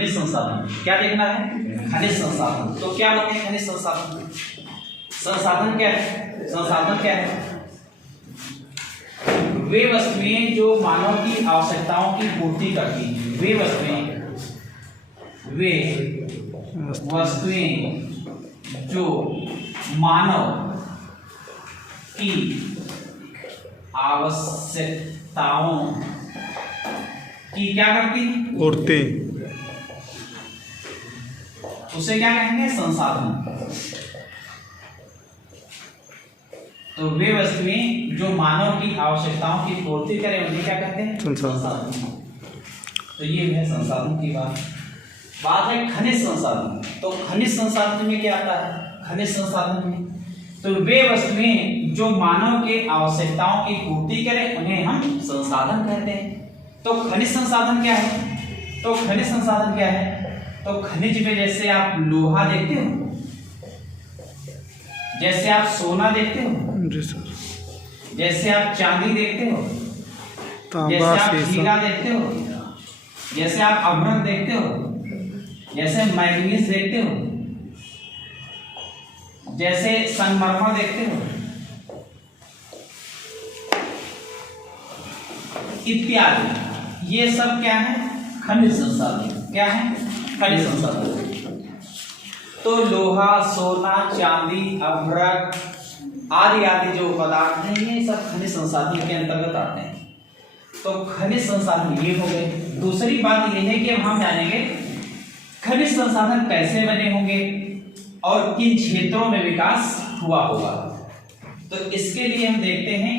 खनिज संसाधन। क्या देखना है? खनिज संसाधन। तो क्या होते हैं खनिज संसाधन? संसाधन क्या है? संसाधन क्या है? वे वस्तुएं जो मानव की आवश्यकताओं की पूर्ति करती हैं। वे वस्तुएं जो मानव की आवश्यकताओं की क्या करती है? पूर्ति। उसे क्या कहेंगे? संसाधन। तो वे वस्तुएं जो मानव की आवश्यकताओं की पूर्ति करें उन्हें क्या कहते हैं? संसाधन। तो ये है संसाधन की बात है खनिज संसाधन। तो खनिज संसाधन में क्या आता है? खनिज संसाधन में तो वे वस्तुएं जो मानव के आवश्यकताओं की पूर्ति करें उन्हें हम संसाधन कहते हैं। तो खनिज संसाधन क्या है? तो खनिज संसाधन क्या है? तो खनिज में जैसे आप लोहा देखते हो, जैसे आप सोना देखते हो जी सर, जैसे आप चांदी देखते हो, जैसे आप हीरा देखते हो, जैसे आप अभ्रक देखते हो, जैसे मैग्नीज देखते हो, जैसे संगमरमर देखते हो इत्यादि, ये सब क्या है? खनिज संसाधन। क्या है? खनिज संसाधन। तो लोहा, सोना, चांदी, अभ्रक आदि आदि जो पदार्थ हैं ये सब खनिज संसाधन के अंतर्गत आते हैं। तो खनिज संसाधन ये हो गए। दूसरी बात ये है कि अब हम जानेंगे खनिज संसाधन कैसे बने होंगे और किन क्षेत्रों में विकास हुआ होगा। तो इसके लिए हम देखते हैं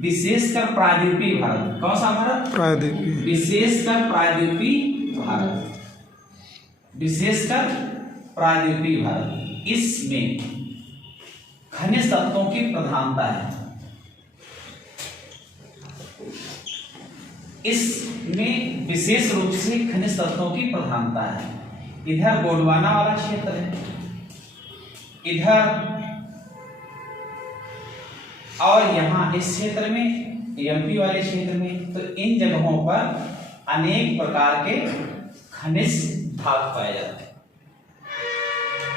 विशेषकर प्रायद्वीपीय भारत। कौन सा भारत? प्रायद्वीपीय। विशेषकर प्रायद्वीपीय भारत। विशेषकर प्रायद्वीपीय भारत, इसमें खनिज तत्वों की प्रधानता है। इसमें विशेष रूप से खनिज तत्वों की प्रधानता है। इधर गोंडवाना वाला क्षेत्र है, इधर और यहाँ इस क्षेत्र में एमपी वाले क्षेत्र में। तो इन जगहों पर अनेक प्रकार के खनिज धातु पाए जाते हैं।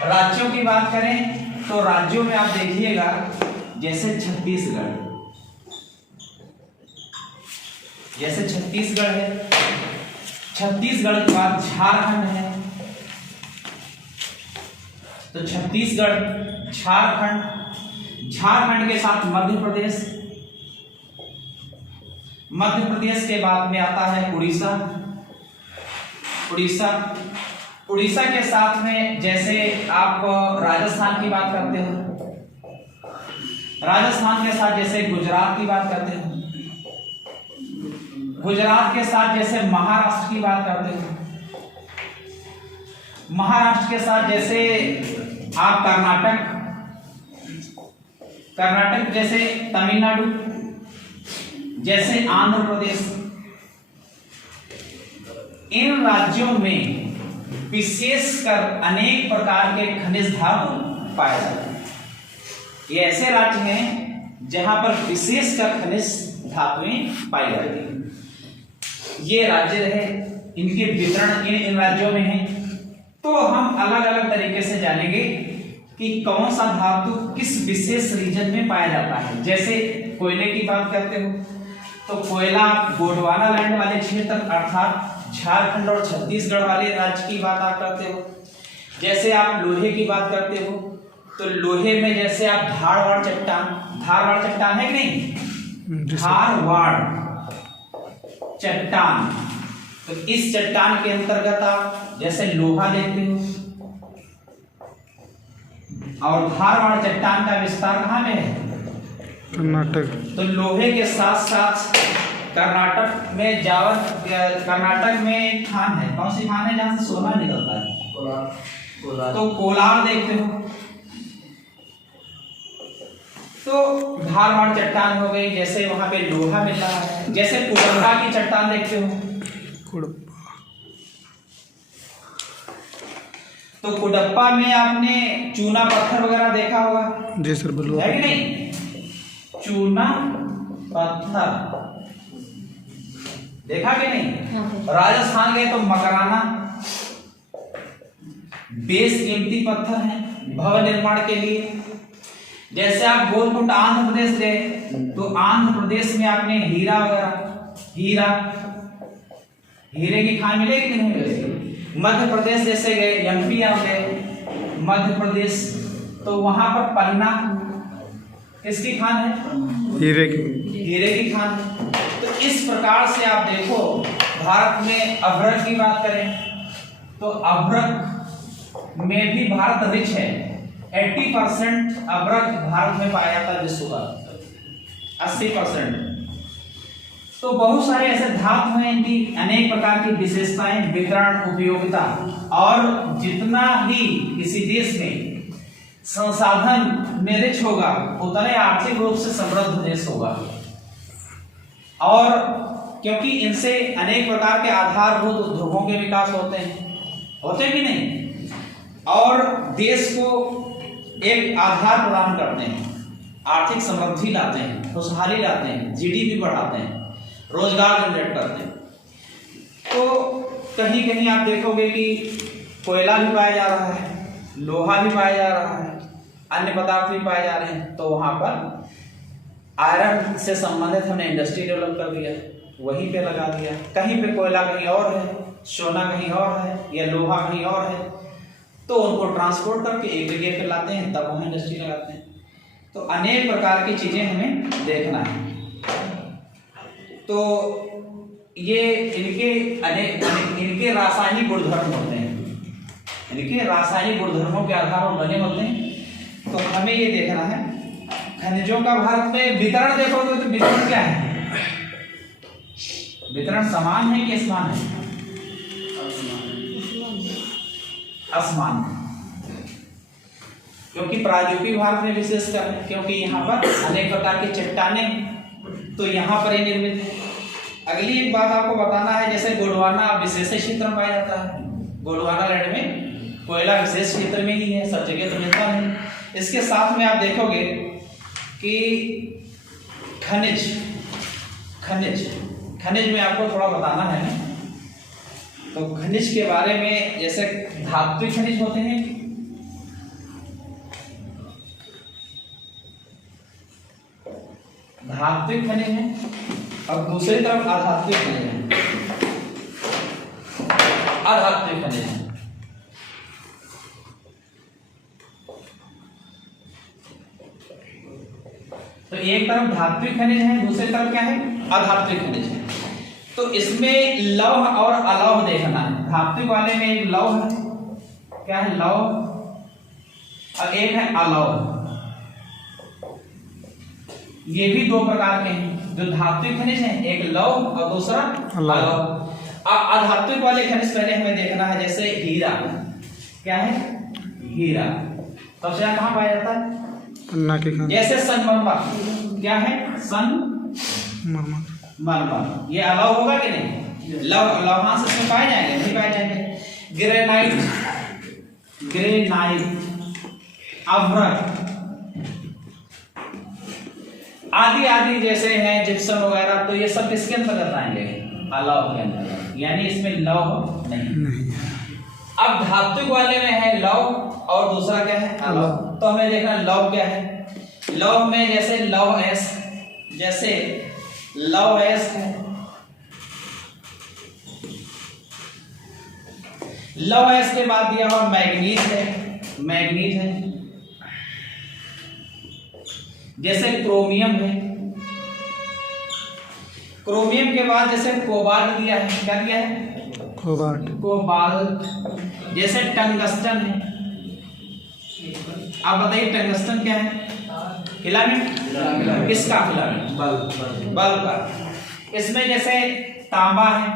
राज्यों की बात करें तो राज्यों में आप देखिएगा जैसे छत्तीसगढ़, जैसे छत्तीसगढ़ है, छत्तीसगढ़ के बाद झारखंड है। तो छत्तीसगढ़, झारखंड, झारखंड के साथ मध्य प्रदेश, मध्य प्रदेश के बाद में आता है उड़ीसा, उड़ीसा, उड़ीसा के साथ में जैसे आप राजस्थान की बात करते हो, राजस्थान के साथ जैसे गुजरात की बात करते हो, गुजरात के साथ जैसे महाराष्ट्र की बात करते हो, महाराष्ट्र के साथ जैसे आप कर्नाटक, कर्नाटक जैसे तमिलनाडु, जैसे आंध्र प्रदेश। इन राज्यों में विशेषकर अनेक प्रकार के खनिज धातु पाए जाते हैं। ये ऐसे राज्य हैं जहां पर विशेषकर खनिज धातुएं पाई जाती हैं। ये राज्य रहे, इनके वितरण इन राज्यों में है। तो हम अलग अलग तरीके से जानेंगे कि कौन सा धातु किस विशेष रीजन में पाया जाता है। जैसे कोयले की बात करते हो तो कोयला गोंडवाना लैंड वाले क्षेत्र अर्थात झारखंड और छत्तीसगढ़ वाले राज्य की बात आप करते हो। जैसे आप लोहे की बात करते हो तो लोहे में जैसे आप धारवाड़ चट्टान, धारवाड़ चट्टान है कि नहीं? धारवाड़ चट्टान, तो इस चट्टान के अंतर्गत आप जैसे लोहा देखते हो। और धारवाड़ चट्टान का विस्तार कहाँ में है? कर्नाटक। तो लोहे के साथ साथ कर्नाटक में कर्नाटक में खान है। कौन सी खान है जहां से सोना निकलता है? कोलार। तो कोलार देखते हो। तो धारवाड़ चट्टान हो गई, जैसे वहां पे लोहा मिल रहा है। जैसे कुडप्पा की चट्टान देखते हो, तो कुडप्पा में आपने चूना पत्थर वगैरह देखा होगा। जी सर, बिल्कुल, है कि नहीं? चूना पत्थर देखा कि नहीं? राजस्थान गए तो मकराना, बेस कीमती पत्थर हैं भवन निर्माण के लिए। जैसे आप गोलकुंड आंध्र प्रदेश गए तो आंध्र प्रदेश में आपने हीरा वगैरह, हीरे की खान मिलेगी कि नहीं मिलेगी। मध्य प्रदेश जैसे गए, एमपी आप गए मध्य प्रदेश, तो वहां पर पन्ना किसकी खान है? हीरे की खान है। तो इस प्रकार से आप देखो भारत में अभ्रक की बात करें तो अभ्रक में भी भारत रिच है। 80% अभ्रक भारत में पाया जाता है विश्व का, 80%। तो बहुत सारे ऐसे धातु हैं, इनकी अनेक प्रकार की विशेषताएं, वितरण, उपयोगिता, और जितना ही किसी देश में संसाधन में रिच होगा उतना ही आर्थिक रूप से समृद्ध देश होगा। और क्योंकि इनसे अनेक प्रकार के आधारभूत उद्योगों के विकास होते भी नहीं, और देश को एक आधार प्रदान करते हैं, आर्थिक समृद्धि लाते हैं, खुशहाली लाते हैं, जीडीपी बढ़ाते हैं, रोजगार जनरेट करते हैं। तो कहीं कहीं आप देखोगे कि कोयला भी पाया जा रहा है, लोहा भी पाया जा रहा है, अन्य पदार्थ भी पाए जा रहे हैं। तो वहां पर आयरन से संबंधित हमने इंडस्ट्री डेवलप कर दिया, वहीं पे लगा दिया। कहीं पे कोयला कहीं और है, सोना कहीं और है, या लोहा कहीं और है, तो उनको ट्रांसपोर्ट करके एक जगह पे लाते हैं, तब वहां इंडस्ट्री लगाते हैं। तो अनेक प्रकार की चीजें हमें देखना है। तो ये इनके रासायनिक गुणधर्म होते हैं, इनके रासायनिक गुणधर्मों के आधार पर बने होते हैं। तो हमें ये देखना है खनिजों का भारत में वितरण। देखोगे तो वितरण क्या है? वितरण समान है कि असमान है? असमान, क्योंकि प्रायद्वीपीय भारत में विशेषकर, क्योंकि यहाँ पर अनेक प्रकार की चट्टानें तो यहाँ पर ही निर्मित है। अगली एक बात आपको बताना है, जैसे गोंडवाना विशेष क्षेत्र में पाया जाता है। गोंडवाना लैंड में कोयला विशेष क्षेत्र में ही है, सब जगह तो मिलता नहीं। इसके साथ में आप देखोगे कि खनिज में आपको थोड़ा बताना है। तो खनिज के बारे में, जैसे धात्विक खनिज होते हैं, धात्विक खनिज है, और दूसरी तरफ अधात्विक खनिज है। अधात्विक खनिज है। तो एक तरफ धात्विक खनिज है, दूसरी तरफ क्या है? अधात्विक खनिज है। तो इसमें लौह और अलौह देखना है। धात्विक वाले में एक लौह है, क्या है? लौह, और एक है अलौह। ये भी दो प्रकार के हैं। जो धात्विक खनिज है, एक लौह और दूसरा अलौह। अधात्विक वाले खनिज पहले हमें देखना है, जैसे हीरा। क्या है? हीरा सबसे ज्यादा कहाँ पाया जाता है? पन्ना के खान। जैसे संगमरमर, क्या है? संगमरमर, ये अलौह होगा कि नहीं? लौहांश इसमें पाए जाएंगे? नहीं पाए जाएंगे। ग्रेनाइट, अभ्रक आदि जैसे हैं, जिप्सम वगैरह, तो ये सब किसके अंतर्गत आएंगे? अलौह के अंतर्गत, यानी इसमें लौह नहीं। अब धात्विक वाले में है लौह और दूसरा क्या है? अलौह। तो हमें देखना लौह क्या है। लौह में जैसे लौह एस, जैसे लौह एस है, लौह एस के बाद दिया हुआ मैग्नीज है, मैग्नीज है। जैसे क्रोमियम है, क्रोमियम के बाद जैसे कोबाल्ट दिया है। क्या दिया है? कोबाल्ट। जैसे टंगस्टन है। आप बताइए टंगस्टन क्या है? फिलामेंट। किसका फिलामेंट? बल्ब का। इसमें जैसे तांबा है,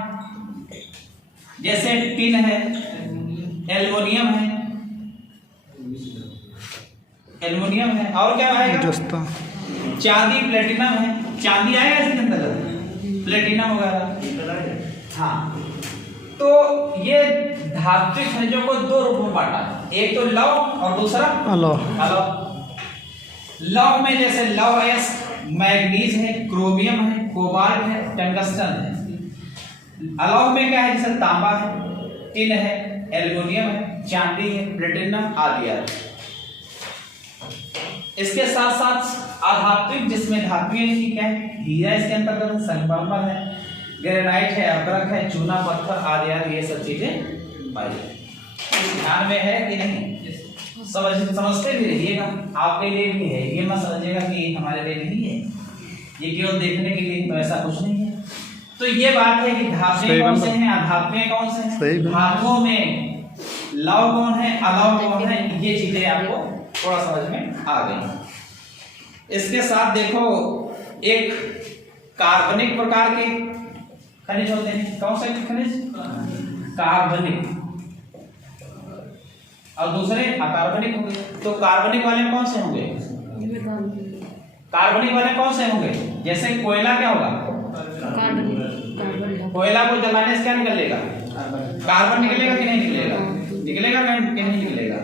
जैसे टिन है, एल्युमिनियम है, एल्युमिनियम है, और क्या आएगा? चांदी, प्लेटिनम है। चांदी आएगा इसके अंदर, प्लेटिनम वगैरह। हाँ, तो ये धात्विक खनिजों को दो रूपों में बांटा है, एक तो लौह और दूसरा अलौह। लौह में जैसे लौह एस, मैग्नीज है, क्रोमियम है, कोबाल्ट है, टंगस्टन है। अलौह में क्या है? जैसे तांबा है, टिन है, एल्युमिनियम है, चांदी है, प्लेटिनम आदि आदि। इसके साथ साथ आधात्विक जिसमें धातुएं ठीक है, हीरा इसके अंतर्गत, संगमरमर है, ग्रेनाइट है, अभ्रक है, चूना पत्थर आदि आदि, ये सब चीजें पाई जाती। ध्यान में है कि नहीं? समझते भी रहिएगा, आपके लिए भी है, ये मत समझिएगा कि हमारे लिए नहीं है, ये केवल देखने के लिए, तो ऐसा कुछ नहीं है। तो ये बात है कि धातुएं कौन से हैं, अधातुएं कौन से हैं, धातुओं में लव कौन है, अलव कौन है, ये चीजें आपको थोड़ा समझ में आ गई। इसके साथ देखो एक कार्बनिक प्रकार के खनिज होते हैं। कौन से खनिज? कार्बनिक, और दूसरे अकार्बनिक होंगे। तो कार्बनिक वाले कौन से होंगे? कार्बनिक वाले कौन से होंगे? जैसे कोयला क्या होगा? कोयला को जलाने से क्या निकलेगा? कार्बन निकलेगा कि नहीं निकलेगा? निकलेगा कि नहीं निकलेगा?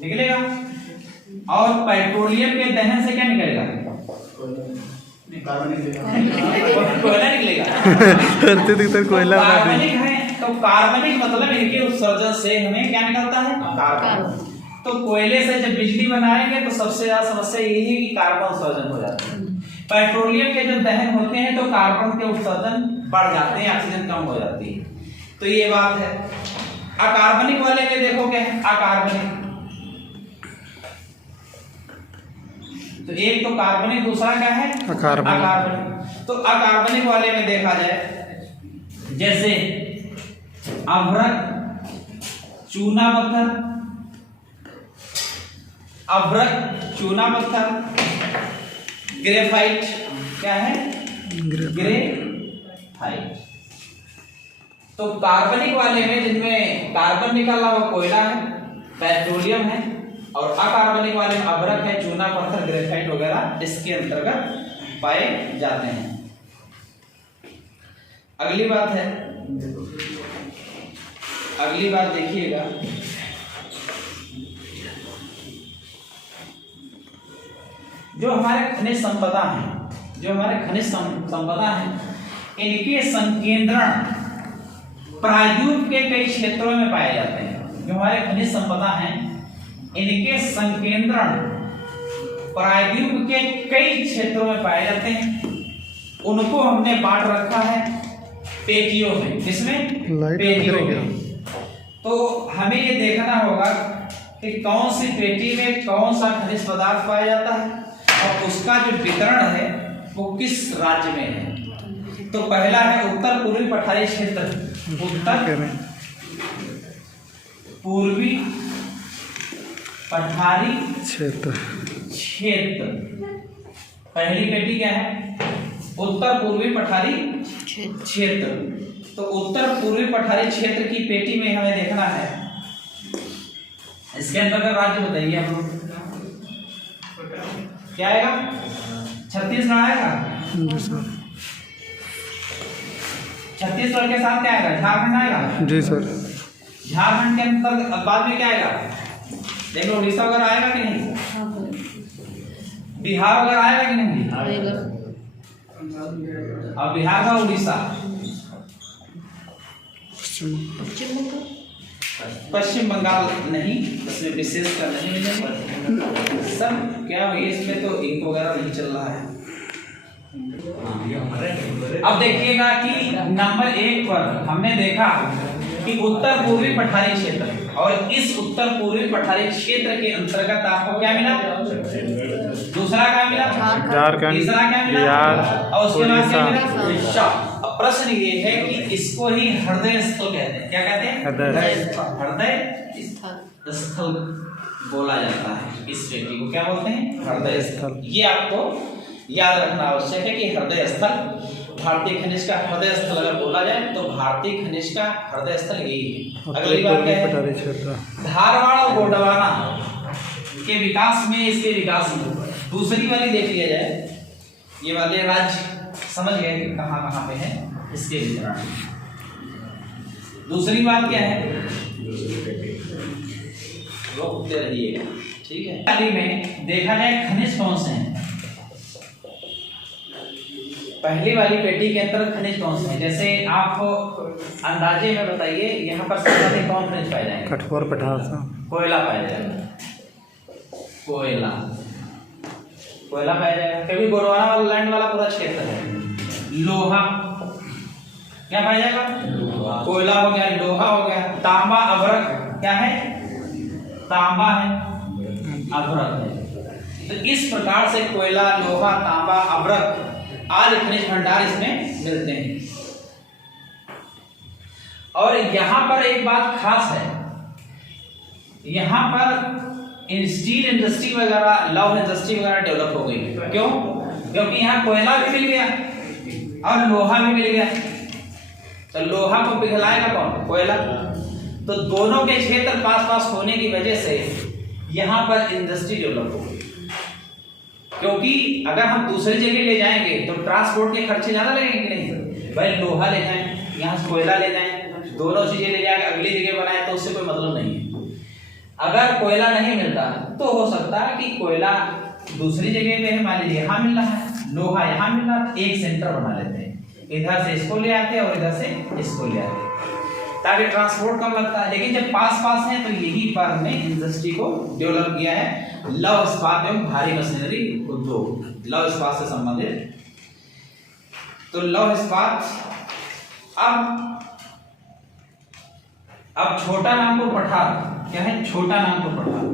निकलेगा। और पेट्रोलियम के दहन से क्या निकलेगा? कोयला निकलेगा। कोयला कार्बनिक है, तो कार्बनिक मतलब इनके उत्सर्जन से हमें क्या निकलता है? कार्बन। तो कोयले से जब बिजली बनाएंगे तो सबसे ज्यादा समस्या यही है कि कार्बन उत्सर्जन हो जाता है। पेट्रोलियम के जब दहन होते हैं तो कार्बन के उत्सर्जन बढ़ जाते हैं, ऑक्सीजन कम हो जाती है। तो ये बात है। अकार्बनिक वाले में देखो क्या है? अकार्बनिक, तो एक तो कार्बनिक, दूसरा क्या है? अकार्बनिक। तो अकार्बनिक वाले में देखा जाए जैसे अभ्रक, चूना पत्थर, अभ्रक, चूना पत्थर, ग्रेफाइट, क्या है? ग्रेफाइट। तो कार्बनिक वाले में जिनमें कार्बन निकला हुआ कोयला है, पेट्रोलियम है, और अकार्बनिक वाले में अभ्रक है, चूना पत्थर, ग्रेफाइट वगैरह इसके अंतर्गत पाए जाते हैं। अगली बात है, अगली बात देखिएगा, जो हमारे खनिज संपदा है, जो हमारे खनिज संपदा है, इनके संकेंद्रण प्रायद्वीप के कई क्षेत्रों में पाए जाते हैं। जो हमारे खनिज संपदा हैं, इनके संकेंद्रण प्रायद्वीप के कई क्षेत्रों में पाए जाते हैं। उनको हमने बांट रखा है पेटियों में। किसमें? पेटियों में। तो हमें ये देखना होगा कि कौन सी पेटी में कौन सा खनिज पदार्थ पाया जाता है और उसका जो वितरण है वो किस राज्य में है। तो पहला है उत्तर पूर्वी पठारी क्षेत्र, उत्तर पूर्वी पठारी क्षेत्र। पहली पेटी क्या है? उत्तर पूर्वी पठारी क्षेत्र। तो उत्तर पूर्वी पठारी क्षेत्र की पेटी में हमें देखना है, इसके अंतर्गत राज्य बताइए आप लोग। क्या आएगा? छत्तीसगढ़ आएगा। छत्तीसगढ़ के साथ क्या आएगा? झारखंड आएगा। जी सर। झारखंड के अंतर्गत बाद में क्या आएगा? देखो उड़ीसा वगैरह आएगा कि नहीं? बिहार वगैरह आएगा कि नहीं? आएगा। अब बिहार का उड़ीसा, पश्चिम बंगाल नहीं, इसमें विशेष कर नहीं सब क्या है, इसमें तो इंक वगैरह नहीं चल रहा है। अब देखिएगा कि नंबर 1 पर हमने देखा कि उत्तर पूर्वी पठारी क्षेत्र, और इस उत्तर पूर्वी पठारी क्षेत्र के अंतर्गत आपको क्या मिला? दूसरा क्या मिला? झारखंड। तीसरा क्या मिला? बिहार। और उसके बाद क्या मिला? अब प्रश्न ये है कि इसको ही हृदय स्थल कहते हैं। क्या कहते हैं? हृदय स्थल बोला जाता है। इस पेटी को क्या बोलते हैं? हृदय स्थल। ये आपको याद रखना आवश्यक है कि हृदय स्थल, भारतीय खनिज का हृदय स्थल अगर बोला जाए तो भारतीय खनिज का हृदय स्थल यही है। अगली बात क्या है? धारवाड़ और गोंडवाना के विकास में, इसके विकास में दूसरी वाली देख लिया जाए, ये वाले राज्य समझ गए कि कहाँ कहाँ पे है इसके विवरण। दूसरी बात क्या है? रोकते रहिएगा, ठीक है। खाली में देखा जाए खनिज कौन से हैं। पहली वाली पेटी के अंदर खनिज कौन से हैं? जैसे आप अंदाजे में बताइए, यहाँ पर सबसे अधिक कौन खनिज पाए जाएंगे? कठोर पठार सा कोयला पाया जाएगा, कोयला पाया जाएगा, क्योंकि गोरवाना वाला लैंड वाला पूरा क्षेत्र है। लोहा क्या पाया जाएगा? कोयला हो गया, लोहा हो गया। तांबा अभ्रक क्या है? तांबा है, अभ्रक है। तो इस प्रकार से कोयला, लोहा, तांबा, अभ्रक आदि खनिज भंडार इसमें मिलते हैं। और यहाँ पर एक बात खास है, यहाँ पर स्टील इंडस्ट्री वगैरह, लौह इंडस्ट्री वगैरह डेवलप हो गई। क्यों? क्योंकि यहाँ कोयला भी मिल गया और लोहा भी मिल गया। तो लोहा को पिघलाएगा कौन? कोयला। तो दोनों के क्षेत्र पास पास होने की वजह से यहाँ पर इंडस्ट्री डेवलप हो गई। क्योंकि अगर हम दूसरी जगह ले जाएंगे तो ट्रांसपोर्ट के खर्चे ज्यादा लगेंगे नहीं। भाई लोहा ले जाएं, यहाँ से कोयला ले जाएं, दोनों चीजें ले जाके अगली जगह बनाए तो उससे कोई मतलब नहीं है। अगर कोयला नहीं मिलता तो हो सकता है कि कोयला दूसरी जगह पे है, मान लीजिए यहाँ मिल रहा है, लोहा यहाँ मिल रहा है, एक सेंटर बना लेते हैं, इधर से इसको ले आते हैं और इधर से इसको ले आते हैं, ताकि ट्रांसपोर्ट कम लगता है। लेकिन जब पास पास है तो यही पर ने इंडस्ट्री को डेवलप किया है, लौह इस्पात एवं भारी मशीनरी उद्योग, लौह इस्पात से संबंधित। तो लौह इस्पात अब छोटा नागपुर पठार क्या है? छोटा नागपुर पठार,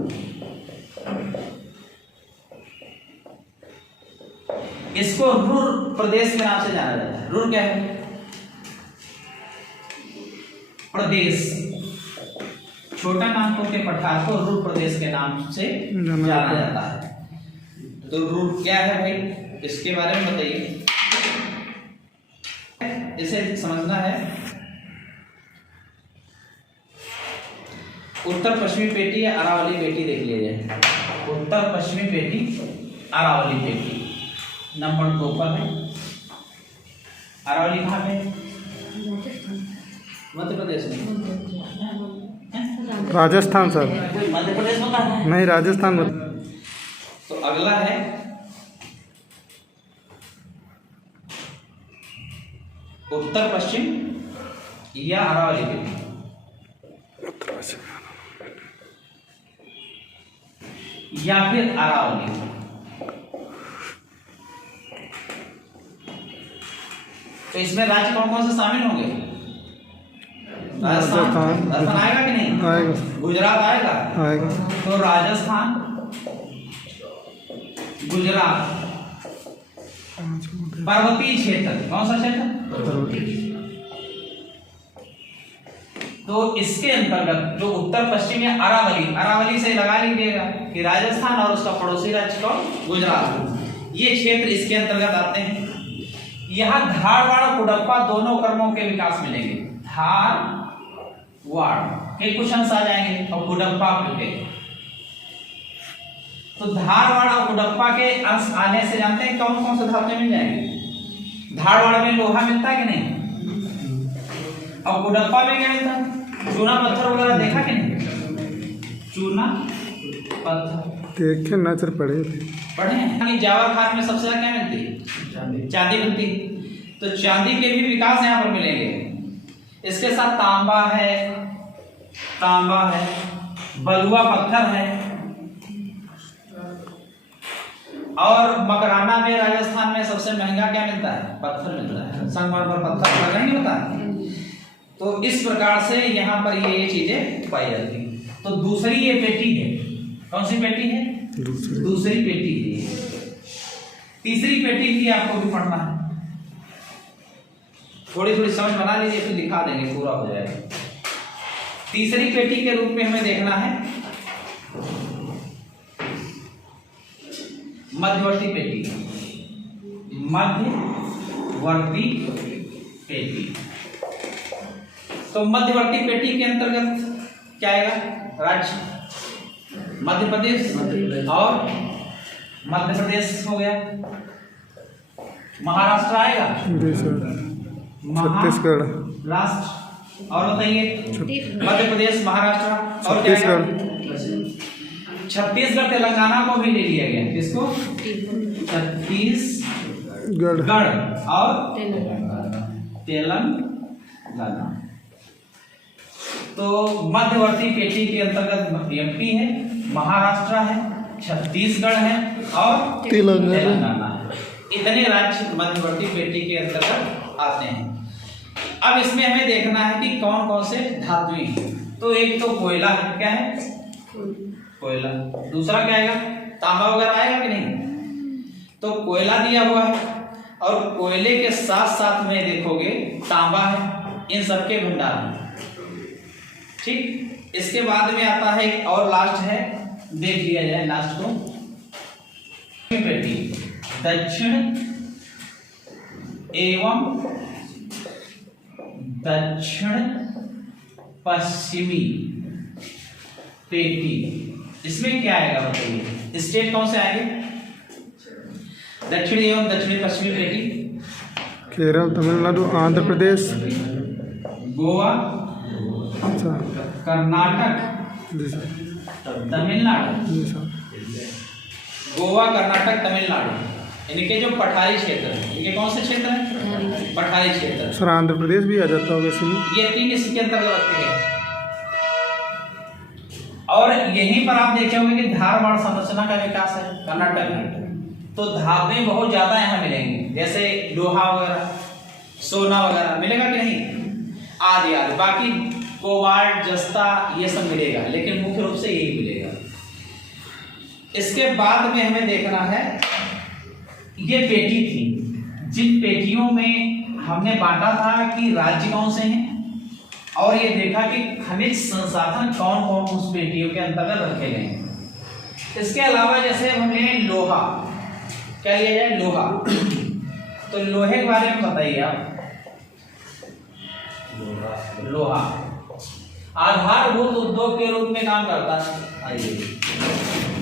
इसको रुर प्रदेश के नाम से जाना जाता है। रुर क्या है? प्रदेश। छोटा नागपुर के पठार को रुर प्रदेश के नाम से जाना जाता है। तो रुर क्या है भाई, इसके बारे में बताइए। इसे समझना है। उत्तर पश्चिमी पेटी या अरावली पेटी देख लीजिए। उत्तर पश्चिमी पेटी, अरावली पेटी नंबर 2 पर है। अरावली कहाँ पे? मध्य प्रदेश में। राजस्थान सर, मध्य प्रदेश में कहाँ है? नहीं राजस्थान में। तो अगला है उत्तर पश्चिम या अरावली पेटी। या फिर अरावली। तो इसमें राज्य कौन कौन से शामिल होंगे? राजस्थान आएगा कि नहीं? आएगा। गुजरात आएगा? आएगा। तो राजस्थान, गुजरात, पर्वतीय क्षेत्र, कौन सा क्षेत्र? तो इसके अंतर्गत जो उत्तर पश्चिम या अरावली, अरावली से लगा लीजिएगा कि राजस्थान और उसका पड़ोसी राज्य कौन? गुजरात, ये क्षेत्र इसके अंतर्गत आते हैं। यहाँ धारवाड़ और कुडप्पा दोनों कर्मों के विकास मिलेंगे। धारवाड़ के कुछ अंश आ जाएंगे और कुडप्पा के। तो धारवाड़ और कुडप्पा के अंश आने से जानते हैं कौन कौन से धातुएं मिल जाएंगे। धारवाड़ में लोहा मिलता है कि नहीं? और कुडप्पा में क्या मिलता है? चूना पत्थर वगैरह देखा कि नहीं? चूना पत्थर देखे नजर पड़े पढ़े हैं। जावा खान में सबसे ज्यादा क्या मिलती है? चांदी मिलती। तो चांदी के भी विकास यहाँ पर मिलेंगे। इसके साथ तांबा है, बलुआ पत्थर है, और मकराना में राजस्थान में सबसे महंगा क्या मिलता है? पत्थर मिलता है, संगमरमर पत्थर लगा नहीं होता। तो इस प्रकार से यहाँ पर ये चीजें पाई जाती हैं। तो दूसरी ये पेटी है, कौन सी पेटी है? दूसरी पेटी है। तीसरी पेटी भी आपको भी पढ़ना है, थोड़ी थोड़ी समझ बना लीजिए, फिर लिखा देंगे, पूरा हो जाएगा। तीसरी पेटी के रूप में हमें देखना है मध्यवर्ती पेटी। मध्यवर्ती पेटी। तो मध्यवर्ती पेटी के अंतर्गत क्या आएगा? राज्य मध्य प्रदेश और मध्य प्रदेश हो गया। महाराष्ट्र आएगा, छत्तीसगढ़, राष्ट्र, और बताइए मध्य प्रदेश, महाराष्ट्र और क्या आएगा? छत्तीसगढ़ तेलंगाना को भी ले लिया गया। किसको? छत्तीसगढ़ गढ़ गढ़ और तेलंगाना। तो मध्यवर्ती पेटी के अंतर्गत एमपी है, महाराष्ट्र है, छत्तीसगढ़ है और तेलंगाना है। इतने राज्य मध्यवर्ती पेटी के अंतर्गत आते हैं। अब इसमें हमें देखना है कि कौन कौन से धातुएं हैं। तो एक तो कोयला है, क्या है? कोयला। दूसरा क्या आएगा? तांबा वगैरह आएगा कि नहीं? तो कोयला दिया हुआ है और कोयले के साथ साथ में देखोगे तांबा है, इन सबके भंडार हैं। ठीक, इसके बाद में आता है एक और लास्ट है, देख लिया जाए लास्ट को। पेटी दक्षिण एवं दक्षिण पश्चिमी पेटी। इसमें क्या आएगा बताइए? स्टेट कौन से आएंगे? दक्षिण एवं दक्षिणी पश्चिमी पेटी। केरल, तमिलनाडु, आंध्र प्रदेश, गोवा, अच्छा कर्नाटक, जी सर, तमिलनाडु। जी सर, गोवा, कर्नाटक, तमिलनाडु, इनके जो पठारी क्षेत्र हैं, इनके कौन से क्षेत्र हैं? पठारी क्षेत्र। सर आंध्र प्रदेश भी आ जाता होगा इसमें? ये तीन इसके अंतर्गत आते हैं। और यहीं पर आप देखे होंगे कि धारवाड़ संरचना का विकास है कर्नाटक में। तो धातुएं बहुत ज्यादा यहाँ मिलेंगी, जैसे लोहा वगैरह, सोना वगैरह मिलेगा कि नहीं, आदि आदि। बाकी कोबाल्ट, जस्ता ये सब मिलेगा, लेकिन मुख्य रूप से यही मिलेगा। इसके बाद में हमें देखना है, ये पेटी थी, जिन पेटियों में हमने बांटा था कि राज्य कौन से हैं, और ये देखा कि खनिज संसाधन कौन कौन उस पेटियों के अंतर्गत रखे गए हैं। इसके अलावा जैसे हमने लोहा, क्या लिया जाए? लोहा। तो लोहे के बारे में बताइए आप। लोहा आधारभूत उद्योग के रूप में काम करता है। आइए,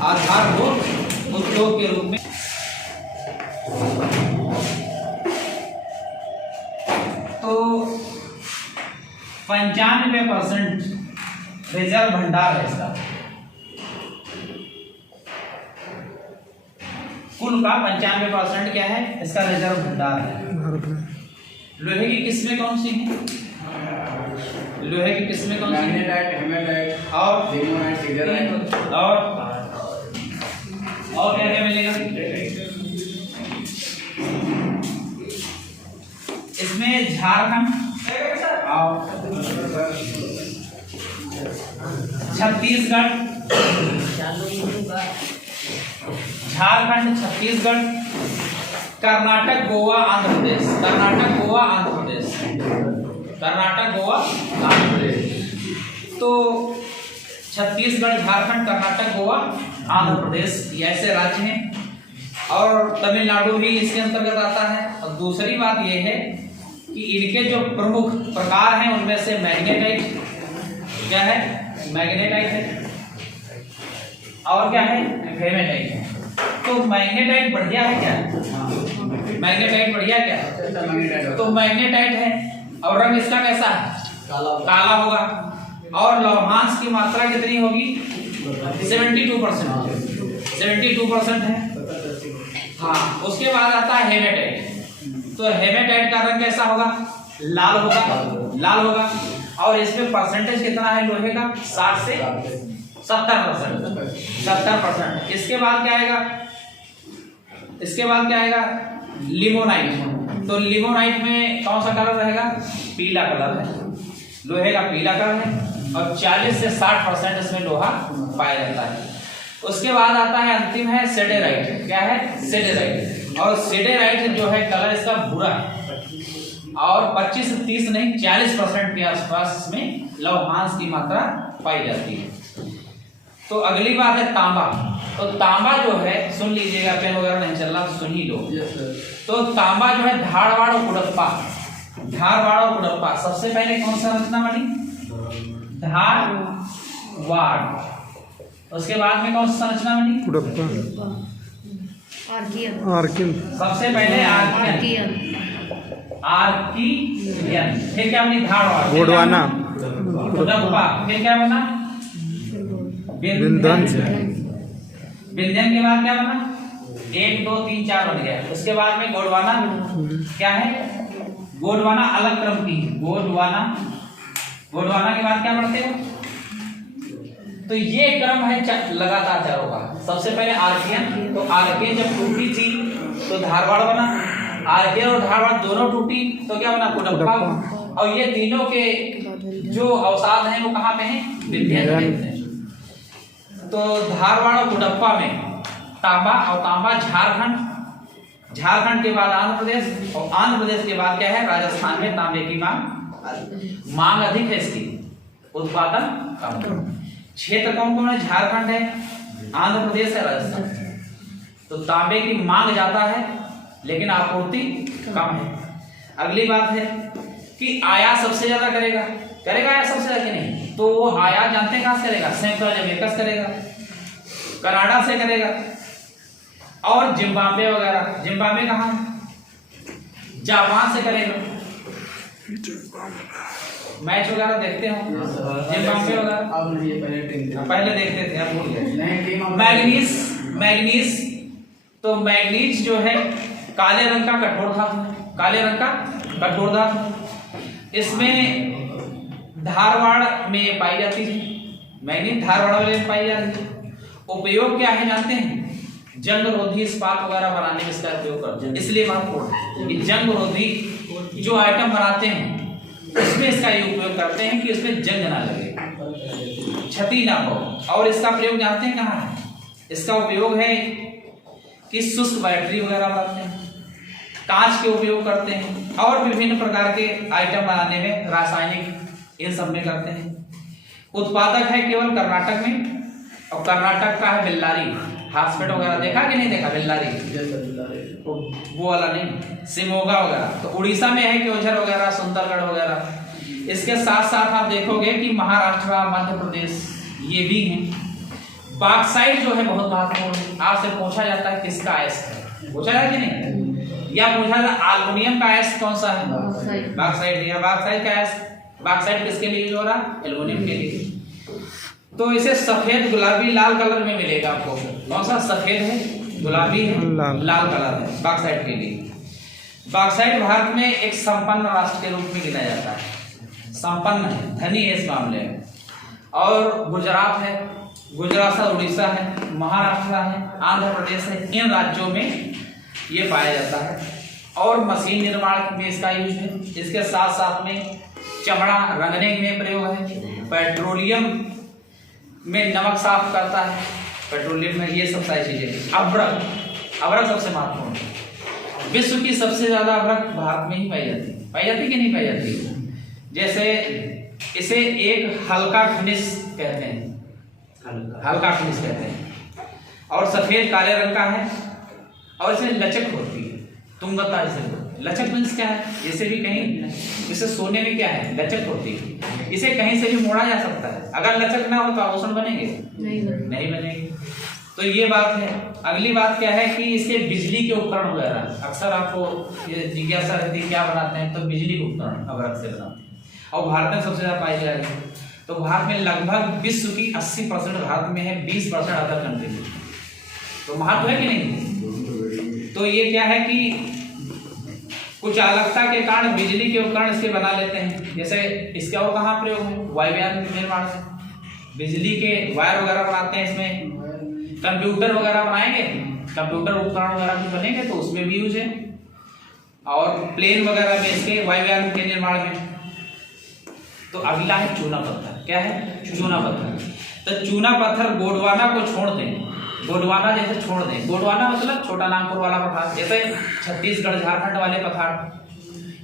आधारभूत उद्योग के रूप में तो 95% रिजर्व भंडार है इसका, कुल का 95% क्या है? इसका रिजर्व भंडार है। लोहे की किस्में कौन सी हैं? लोहे की किस्में कौन सी? मैग्नेटाइट, हेमेटाइट और लिमोनाइट, सिगराइट और क्या क्या मिलेगा इसमें? झारखंड, छत्तीसगढ़, झारखंड, छत्तीसगढ़, कर्नाटक, गोवा, आंध्र प्रदेश। कर्नाटक, गोवा, आंध्र प्रदेश। कर्नाटक, गोवा, आंध्र प्रदेश। तो छत्तीसगढ़, झारखंड, कर्नाटक, गोवा, आंध्र प्रदेश ये ऐसे राज्य हैं। और तमिलनाडु भी इसके अंतर्गत आता है। और दूसरी बात यह है कि इनके जो प्रमुख प्रकार हैं उनमें से मैग्नेटाइट, क्या है? मैग्नेटाइट है, और क्या है? हेमेटाइट है। तो मैग्नेटाइट बढ़िया है क्या? मैग्नेटाइट बढ़िया क्या? तो मैग्नेटाइट है और रंग इसका कैसा है? काला होगा। और लौहांश की मात्रा कितनी होगी? 72% है। हाँ, उसके बाद आता है हेमेटाइट। तो हेमेटाइट का रंग कैसा होगा? लाल होगा, लाल होगा। और इसमें परसेंटेज कितना है लोहे का? 60 से 70%। इसके बाद क्या आएगा? इसके बाद क्या आएगा? लिमोनाइट। तो लिमोनाइट में कौन सा कलर रहेगा? पीला कलर है, लोहे का पीला कलर है। और 40 से 60% इसमें लोहा पाया जाता है। उसके बाद आता है, अंतिम है सेडेराइट। क्या है? सेडेराइट। और सेडेराइट जो है कलर इसका भूरा है और 25 से 30 नहीं 40% के आसपास इसमें लौहांश की मात्रा पाई जाती है। तो अगली बात है तांबा। तो तांबा जो है, सुन लीजिएगा, पेन वगैरह नहीं चल रहा तो सुन ही लो। तो तांबा जो है धारवाड़ और कुडप्पा, धारवाड़ और कुडप्पा। सबसे पहले कौन सा रचना बनी? धारवाड़। उसके बाद में कौन सा संरचना बनी? कुडप्पा, आर्कियन। सबसे पहले आर्कियन, आर्कियन। फिर क्या बनी? धारवाड़, गोंडवाना, कुडप्पा। फिर क्या बना? विंध्याचल। विंध्यन के बाद क्या बना? 1 2 3 4 बन गया। उसके बाद में गोंडवाना क्या है? गोंडवाना अलग क्रम की है। गोंडवाना के बाद क्या पढ़ते हो? तो ये क्रम है लगातार चारों का। सबसे पहले आर्कियन, तो आर्कियन जब टूटी थी तो धारवाड़ बना। आर्कियन और धारवाड़ दोनों टूटी तो क्या बना? कुडप्पा। और ये तीनों के जो अवसाद हैं वो कहाँ पे हैं? विंध्याचल में। तो धारवाड़ और कुडप्पा में तांबा, और तांबा झारखंड के बाद आंध्र प्रदेश, और आंध्र प्रदेश के बाद क्या है? राजस्थान में तांबे की मांग अधिक है, इसकी उत्पादन कम। क्षेत्र कौन कौन है? झारखंड है, आंध्र प्रदेश है, राजस्थान। तो तांबे की मांग ज्यादा है लेकिन आपूर्ति कम है। अगली बात है कि आयात सबसे ज्यादा करेगा आयात सबसे ज्यादा कि नहीं? तो वो आयात जानते हैं कहां से करेगा? संयुक्त राज्य अमेरिका से करेगा, कनाडा से करेगा, और जिम्बाब्वे वगैरह। जिम्बाब्वे कहाँ? जापान से करेगा। मैच वगैरह देखते हो जिम्बाब्वे वगैरह? पहले देखते थे, अब भूल गए। मैग्नीज, तो मैग्नीज जो है काले रंग का कठोर धातु, इसमें धारवाड़ में पाई जाती है। मैग्नीज धारवाड़ में पाई जाती है। उपयोग क्या है जानते हैं? जंग रोधी इस्पात वगैरह बनाने में इसका उपयोग करते हैं। इसलिए महत्वपूर्ण है कि जंग रोधी जो आइटम बनाते हैं उसमें इसका ये उपयोग करते हैं कि उसमें जंग ना लगे, क्षति ना हो। और इसका प्रयोग जानते हैं कहाँ है? इसका उपयोग है कि शुष्क बैटरी वगैरह बनाते हैं, कांच के उपयोग करते हैं, और विभिन्न प्रकार के आइटम बनाने में, रासायनिक इन सब में करते हैं। उत्पादक है केवल कर्नाटक में, और कर्नाटक का है बेल्लारी। हास्पिटल वगैरह देखा कि नहीं देखा? बेल्लारी वो वाला नहीं, सिमोगा वगैरह। तो उड़ीसा में है केओझर वगैरह, सुंदरगढ़ वगैरह। इसके साथ साथ आप देखोगे कि महाराष्ट्र, मध्य प्रदेश ये भी हैं। बॉक्साइट जो है बहुत महत्वपूर्ण है। आपसे पूछा जाता है किसका अयस्क है? पूछा जाता है कि नहीं? या पूछा जाता एल्युमिनियम का अयस्क कौन सा है? बॉक्साइट। या बॉक्साइट का अयस्क, बॉक्साइट किसके लिए यूज हो रहा? एल्युमिनियम के लिए। तो इसे सफेद, गुलाबी, लाल कलर में मिलेगा आपको। कौन सा? सफेद है, गुलाबी है, लाल कलर है बॉक्साइट के लिए। बॉक्साइट भारत में एक संपन्न राष्ट्र के रूप में गिना जाता है। संपन्न है, धनी है इस मामले में। और गुजरात है, गुजरात से उड़ीसा है, महाराष्ट्र है, आंध्र प्रदेश है, इन राज्यों में ये पाया जाता है। और मशीन निर्माण में इसका यूज है। इसके साथ साथ में चमड़ा रंगने में प्रयोग है। पेट्रोलियम में नमक साफ करता है, पेट्रोलियम में ये सब सारी चीजें। अभ्रक सबसे महत्वपूर्ण है। विश्व की सबसे ज्यादा अभ्रक भारत में ही पाई जाती कि नहीं पाई जाती? जैसे इसे एक हल्का खनिज कहते हैं, हल्का खनिज कहते हैं। और सफेद काले रंग का है, और इसे लचक होती है, तुंगता इसे। लचक मीन्स क्या है? जैसे भी कहीं, जैसे सोने में क्या है? लचक होती है। इसे कहीं से भी मोड़ा जा सकता है। अगर लचक ना हो तो आभूषण बनेंगे? नहीं बनेंगे। तो ये बात है। अगली बात क्या है कि इसके बिजली के उपकरण वगैरह, अक्सर आपको ये जिज्ञासा रहती है क्या बनाते हैं? तो बिजली के उपकरण अभ्रक से बनाते हैं। और भारत में सबसे ज्यादा पाई जाएगी। तो भारत में लगभग विश्व की 80% भारत में है, 20% अदर कंट्री में। तो महत्व है कि नहीं? तो ये क्या है कि कुछ अलगता के कारण बिजली के उपकरण इसके बना लेते हैं। जैसे इसका और कहाँ प्रयोग है? वायुयान निर्माण में बिजली के वायर वगैरह बनाते हैं। इसमें कंप्यूटर वगैरह बनाएंगे, कंप्यूटर उपकरण वगैरह भी बनेंगे तो उसमें भी यूज है। और प्लेन वगैरह में इसके वायुयान के निर्माण में। तो अगला है चूना पत्थर। क्या है? चूना पत्थर। तो चूना पत्थर गोंडवाना को छोड़ दें, गोंडवाना जैसे छोड़ दें। गोंडवाना मतलब छोटा नागपुर वाला पठार, जैसे छत्तीसगढ़ झारखंड वाले पठार,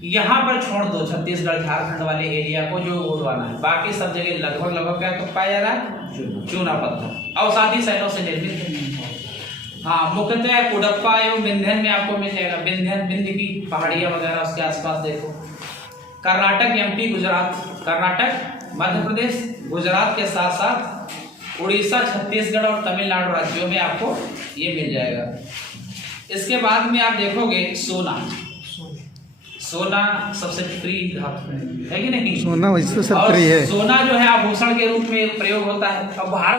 यहाँ पर छोड़ दो छत्तीसगढ़ झारखंड वाले एरिया को जो गोंडवाना है। बाकी सब जगह लगभग क्या तो पाया जा रहा है? चूना पत्थर। अवसादी शैलों से निर्मित है। हाँ, मुख्यतः कुडप्पा एवं विंध्यन में आपको मिल जाएगा। विंध्यन, विंध्य की पहाड़ियाँ वगैरह उसके आसपास देखो। कर्नाटक, एमपी, गुजरात, कर्नाटक, मध्य प्रदेश, गुजरात के साथ साथ उड़ीसा, छत्तीसगढ़ और तमिलनाडु राज्यों में आपको ये मिल जाएगा। इसके बाद में आप देखोगे सोना। सोना सबसे प्रिय धातु है कि नहीं? सोना वैसे सब प्रिय है। सोना जो है आभूषण के रूप में प्रयोग होता है। अब भारत